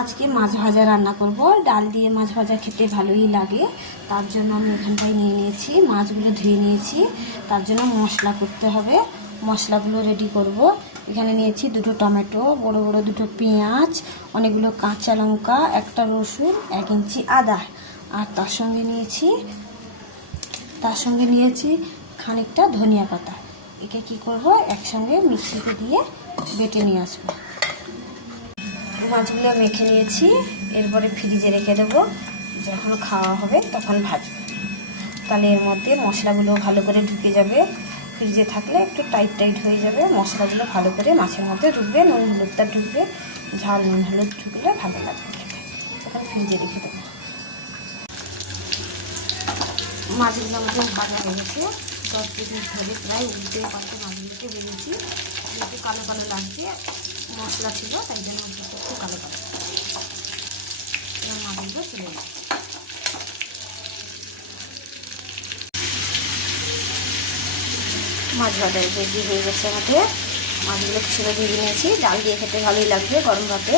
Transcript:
আজকে মাছ ভাজা রান্না করব। ডাল দিয়ে মাছ ভাজা খেতে ভালোই লাগে, তার জন্য আমি এখানটায় নিয়ে নিয়েছি, মাছগুলো ধুয়ে নিয়েছি। তার জন্য মশলা করতে হবে, মশলাগুলো রেডি করব। এখানে নিয়েছি 2টো টমেটো, বড় বড় 2টো পেঁয়াজ, অনেকগুলো কাঁচা লঙ্কা, একটা রসুন, 1 ইঞ্চি আদা। আর তার সঙ্গে নিয়েছি খানিকটা ধনিয়া পাতা। একে কি করব, একসঙ্গে মিক্সিতে দিয়ে বেটে নিয়ে আসবো। মাছগুলো মেখে নিয়েছি, এরপরে ফ্রিজে রেখে দেবো। যখন খাওয়া হবে তখন ভাজবো, তাহলে এর মধ্যে মশলাগুলো ভালো করে ঢুকে যাবে। ফ্রিজে থাকলে একটু টাইট হয়ে যাবে, মশলাগুলো ভালো করে মাছের মধ্যে ঢুকবে, নুন হলুদটা ঢুকবে, ঝাল নুন হলুদ ঢুকলে ভালো লাগবে খেতে। তখন ফ্রিজে রেখে দেবো। মাছগুলো আমাদের ভাজা হয়ে গেছে, 10 মিনিট ধরে প্রায় উল্টে পাল্টে মাছগুলোকে ভেজেছি। একটু কালো কালো লাগছে, মশলা ছিল তাই জন্য একটু কালো কালো। এবার মাছগুলো তুলে নিই। মাছ ভাজা রেডি হয়ে গেছে আমাদের। মাছগুলো ছেড়ে দিয়ে নিয়েছি, ডাল দিয়ে খেতে ভালোই লাগবে গরম ভাতে।